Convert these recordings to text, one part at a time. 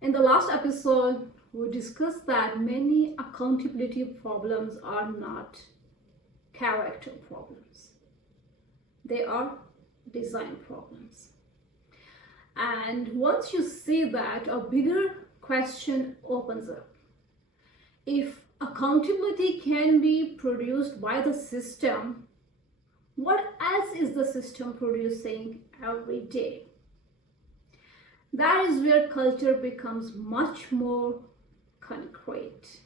In the last episode, we discussed that many accountability problems are not character problems, they are design problems. And once you see that, a bigger question opens up. If accountability can be produced by the system, what else is the system producing every day? That is where culture becomes much more concrete.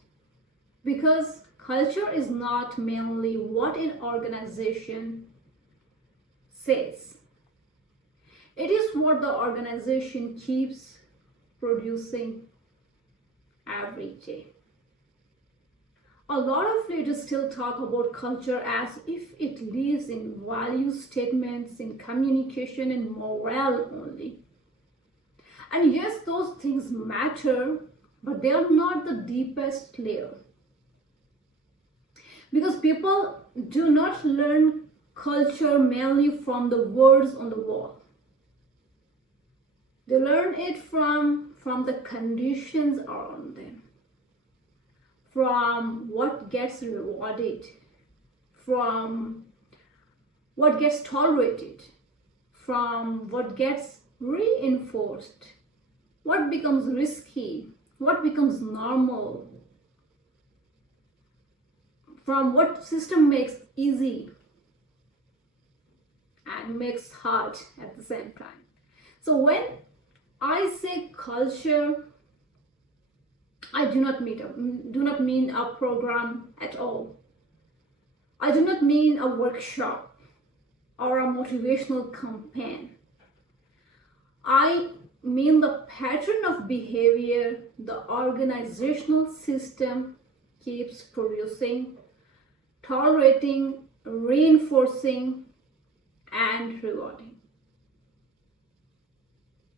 Because culture is not mainly what an organization says, it is what the organization keeps producing every day. A lot of leaders still talk about culture as if it lives in value statements, in communication, and morale only. And yes, those things matter, but they are not the deepest layer. Because people do not learn culture mainly from the words on the wall. They learn it from the conditions around them, from what gets rewarded, from what gets tolerated, from what gets reinforced, what becomes risky, what becomes normal, from what system makes easy and makes hard at the same time. So when I say culture, I do not mean a program at all. I do not mean a workshop or a motivational campaign. I mean the pattern of behavior the organizational system keeps producing, tolerating, reinforcing, and rewarding.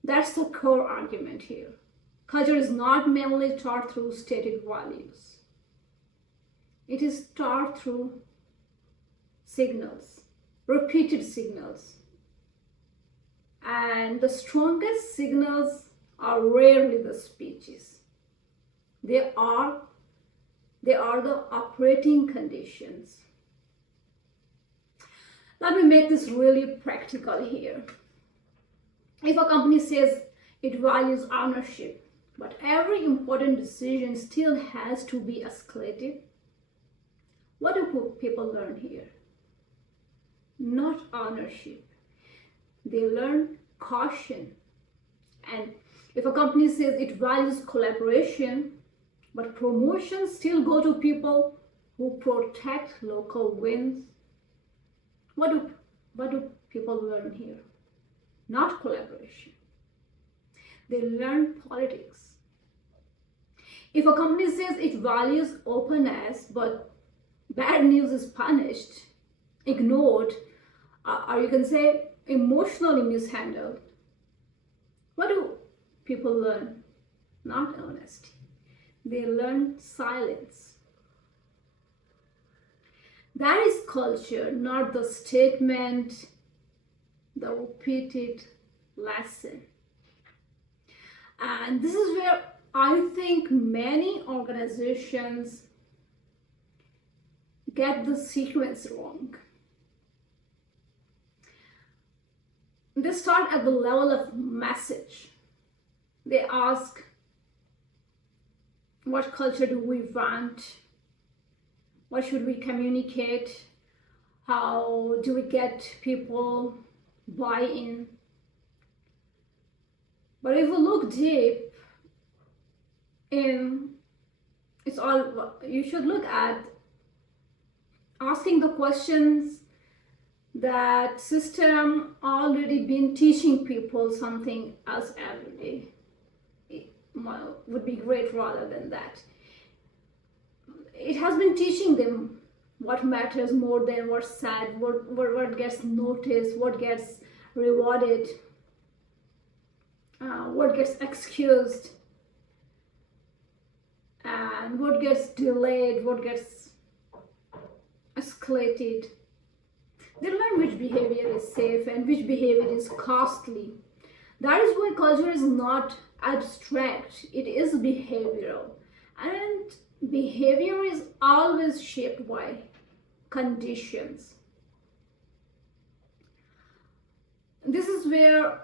That's the core argument here. Culture is not mainly taught through stated values. It is taught through signals, repeated signals. And the strongest signals are rarely the speeches. They are the operating conditions. Let me make this really practical here. If a company says it values ownership, but every important decision still has to be escalated, what do people learn here? Not ownership. They learn caution. And if a company says it values collaboration, but promotions still go to people who protect local wins, what do people learn here? Not collaboration. They learn politics. If a company says it values openness, but bad news is punished, ignored, or you can say emotionally mishandled, what do people learn? Not honesty. They learn silence. That is culture, not the statement, the repeated lesson. And this is where I think many organizations get the sequence wrong. They start at the level of message. They ask, what culture do we want? What should we communicate? How do we get people buy-in? But if we look deep in, it's all, you should look at asking the questions that system already been teaching people something else every day. It would be great rather than that. It has been teaching them what matters more than what's said, what gets noticed, what gets rewarded, what gets excused, and what gets delayed, what gets escalated. They learn which behavior is safe and which behavior is costly. That is why culture is not abstract, it is behavioral. And behavior is always shaped by conditions. This is where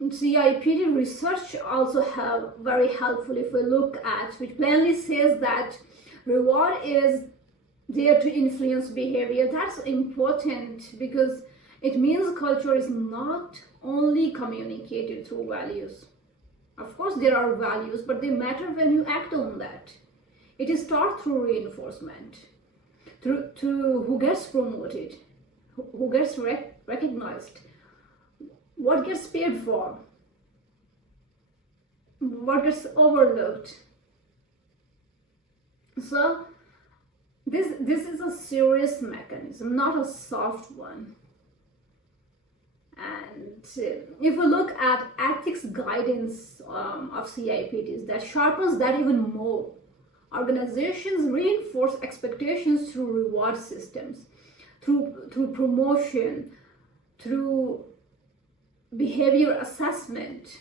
CIPD research also have very helpful, if we look at, which plainly says that reward is there to influence behavior. That's important because it means culture is not only communicated through values. Of course there are values, but they matter when you act on that. It is taught through reinforcement, through who gets promoted, who gets recognized, what gets paid for, what gets overlooked. So this is a serious mechanism, not a soft one. And if we look at ethics guidance of CIPDs, that sharpens that even more. Organizations reinforce expectations through reward systems, through promotion, through behavior assessment,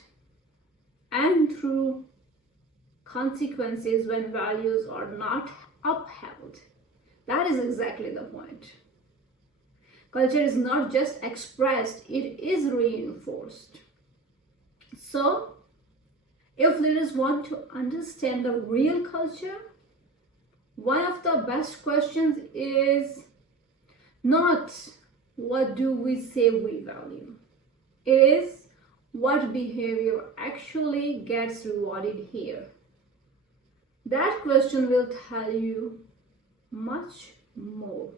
and through consequences when values are not upheld. That is exactly the point. Culture is not just expressed, it is reinforced. So, if leaders want to understand the real culture, one of the best questions is not what do we say we value. It is what behavior actually gets rewarded here. That question will tell you much more.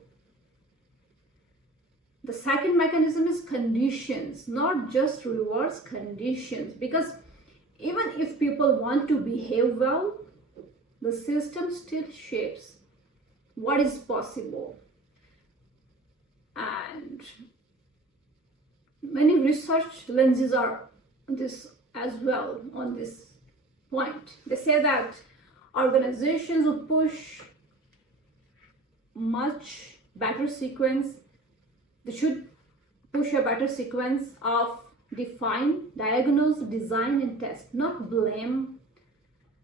The second mechanism is conditions, not just rewards, conditions. Because even if people want to behave well, the system still shapes what is possible. And many research lenses are this as well on this point. They say that organizations who push much better sequence, they should push a better sequence of define, diagnose, design, and test. Not blame,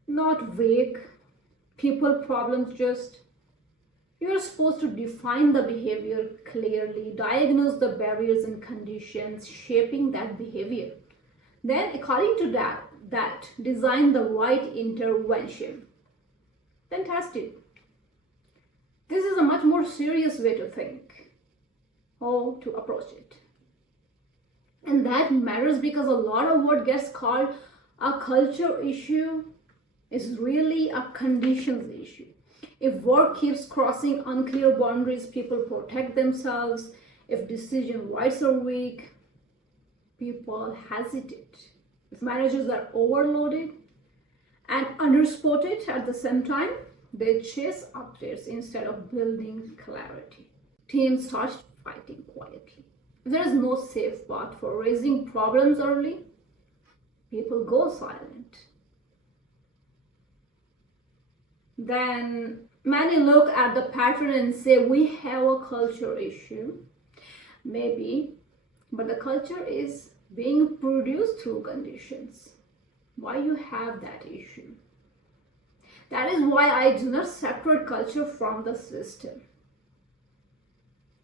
not vague people problems, just you're supposed to define the behavior clearly, diagnose the barriers and conditions shaping that behavior. Then, according to that design the right intervention. Then test it. This is a much more serious way to think how to approach it. And that matters because a lot of what gets called a culture issue is really a conditions issue. If work keeps crossing unclear boundaries, people protect themselves. If decision rights are weak, people hesitate. If managers are overloaded and underspotted at the same time, they chase updates instead of building clarity. Teams start fighting quietly. If there is no safe path for raising problems early, people go silent. Then many look at the pattern and say, we have a culture issue. Maybe, but the culture is being produced through conditions. Why you have that issue? That is why I do not separate culture from the system.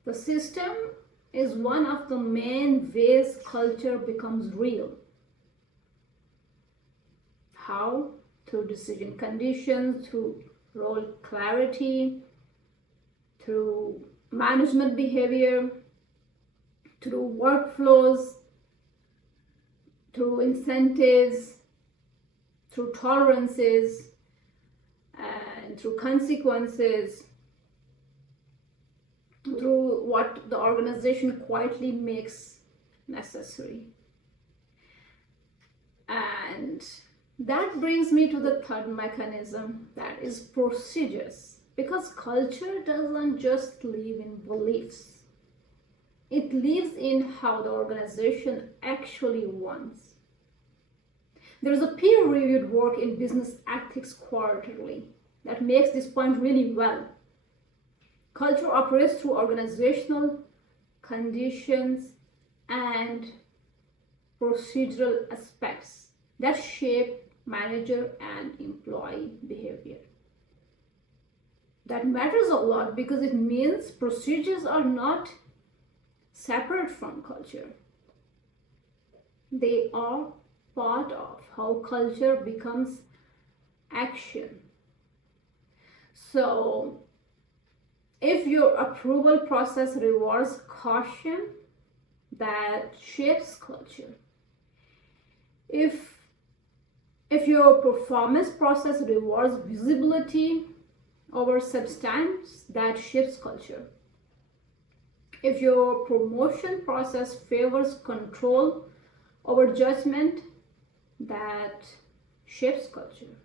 The system is one of the main ways culture becomes real. How? Through decision conditions, through role clarity, through management behavior, through workflows, through incentives, through tolerances, and through consequences, through what the organization quietly makes necessary. And that brings me to the third mechanism, that is procedures. Because culture doesn't just live in beliefs. It lives in how the organization actually wants. There is a peer-reviewed work in Business Ethics Quarterly that makes this point really well. Culture operates through organizational conditions and procedural aspects. that shape manager and employee behavior. That matters a lot because it means procedures are not separate from culture. They are part of how culture becomes action. So, if your approval process rewards caution, that shapes culture. If your performance process rewards visibility over substance, that shapes culture. If your promotion process favors control over judgment, that shapes culture.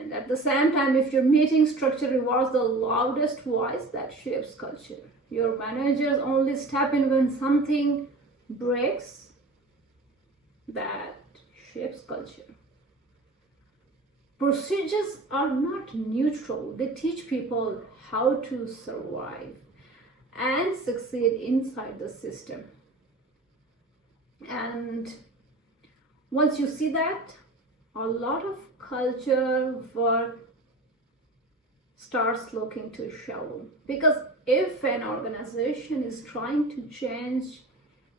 And at the same time, if your meeting structure rewards the loudest voice, that shapes culture. Your managers only step in when something breaks, that shapes culture. Procedures are not neutral. They teach people how to survive and succeed inside the system. And once you see that, a lot of culture work starts looking to show. Because if an organization is trying to change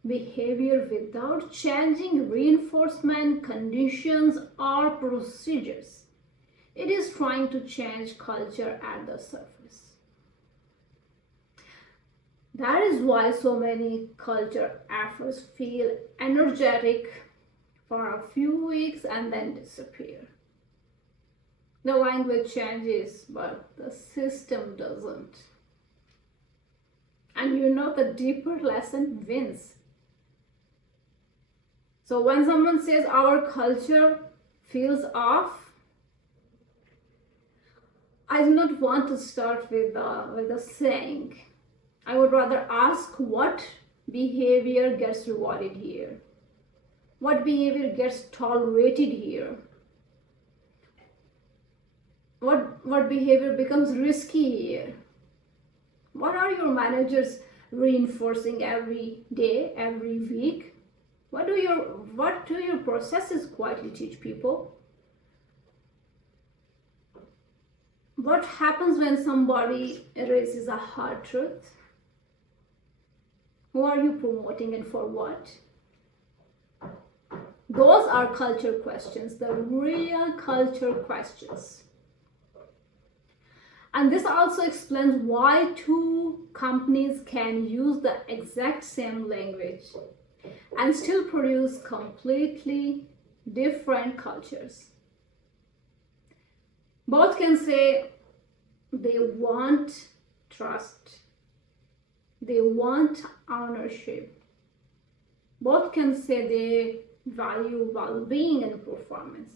behavior without changing reinforcement conditions or procedures, it is trying to change culture at the surface. That is why so many culture efforts feel energetic for a few weeks and then disappear. The language changes, but the system doesn't. And you know the deeper lesson wins. So when someone says our culture feels off, I do not want to start with a saying. I would rather ask what behavior gets rewarded here. What behavior gets tolerated here? What behavior becomes risky here? What are your managers reinforcing every day, every week? What do your processes quietly teach people? What happens when somebody erases a hard truth? Who are you promoting and for what? Those are culture questions, the real culture questions. And this also explains why two companies can use the exact same language and still produce completely different cultures. Both can say they want trust, they want ownership. Both can say they value well-being and performance.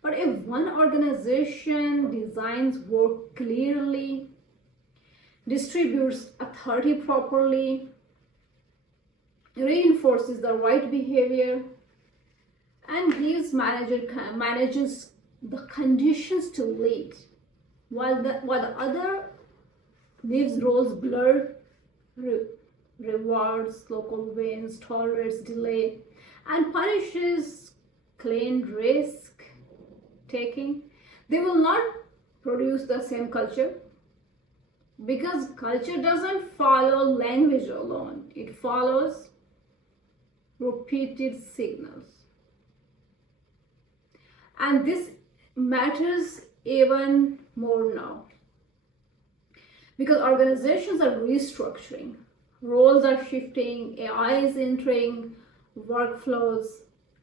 But if one organization designs work clearly, distributes authority properly, reinforces the right behavior, and gives managers the conditions to lead, while the other leaves roles blurred, rewards local wins, tolerates delay, and punishes clean risk taking, they will not produce the same culture, because culture doesn't follow language alone. It follows repeated signals. And this matters even more now, because organizations are restructuring, roles are shifting, AI is entering workflows,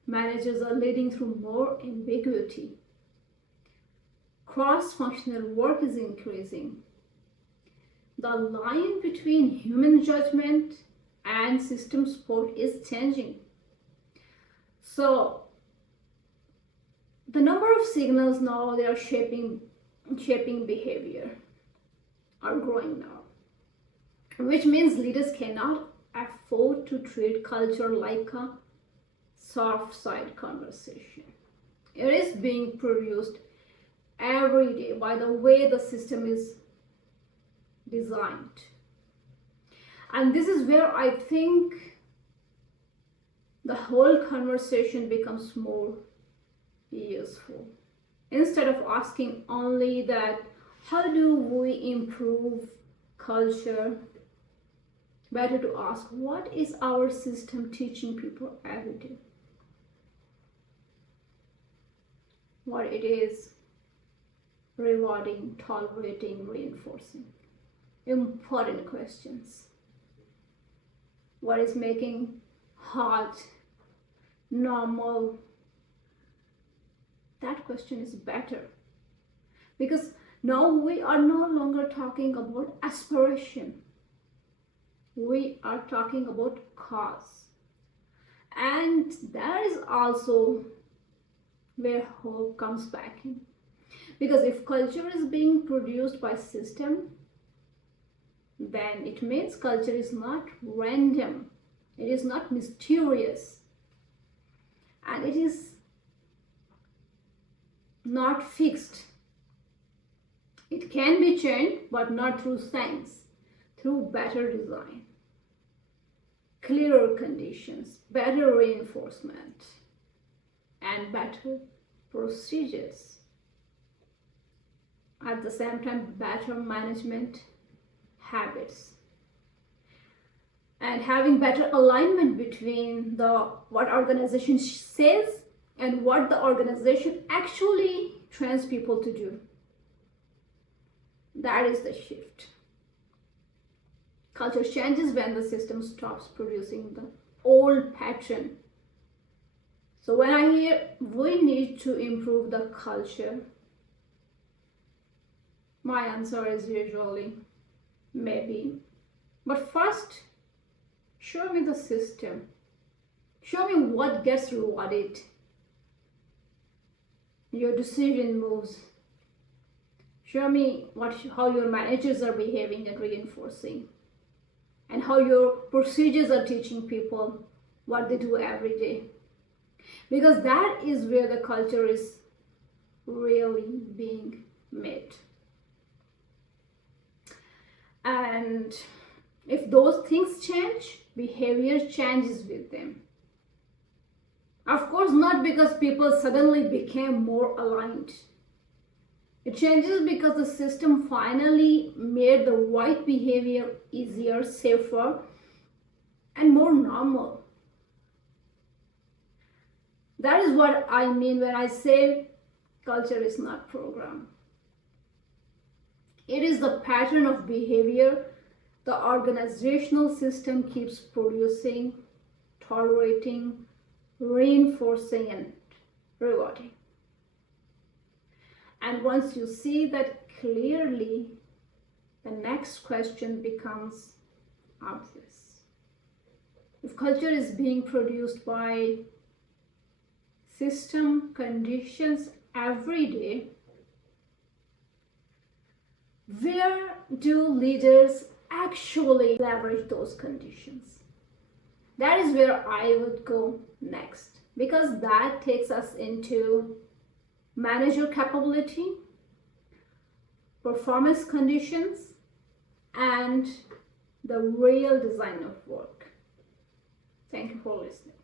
managers are leading through more ambiguity. Cross-functional work is increasing. The line between human judgment and system support is changing. So the number of signals now they are shaping behavior are growing now, which means leaders cannot afford to treat culture like a soft side conversation. It is being produced every day by the way the system is designed. And this is where I think the whole conversation becomes more useful. Instead of asking only that, how do we improve culture? Better to ask, what is our system teaching people every day? What it is rewarding, tolerating, reinforcing. Important questions. What is making hard, normal? That question is better. Because now we are no longer talking about aspiration. We are talking about cause. And that is also where hope comes back in. Because if culture is being produced by system, then it means culture is not random. It is not mysterious. And it is not fixed. It can be changed, but not through science, through better design, clearer conditions, better reinforcement, and better procedures. At the same time, better management habits, and having better alignment between what organization says and what the organization actually trains people to do. That is the shift. Culture changes when the system stops producing the old pattern. So when I hear we need to improve the culture, my answer is usually maybe. But first, show me the system. Show me what gets rewarded. Your decision moves. Show me how your managers are behaving and reinforcing, and how your procedures are teaching people what they do every day. Because that is where the culture is really being made. And if those things change, behavior changes with them. Of course, not because people suddenly became more aligned. It changes because the system finally made the right behavior easier, safer, and more normal. That is what I mean when I say culture is not programmed. It is the pattern of behavior the organizational system keeps producing, tolerating, reinforcing, and rewarding. And once you see that clearly, the next question becomes obvious. If culture is being produced by system conditions every day, where do leaders actually leverage those conditions? That is where I would go next, because that takes us into manager capability, performance conditions, and the real design of work. Thank you for listening.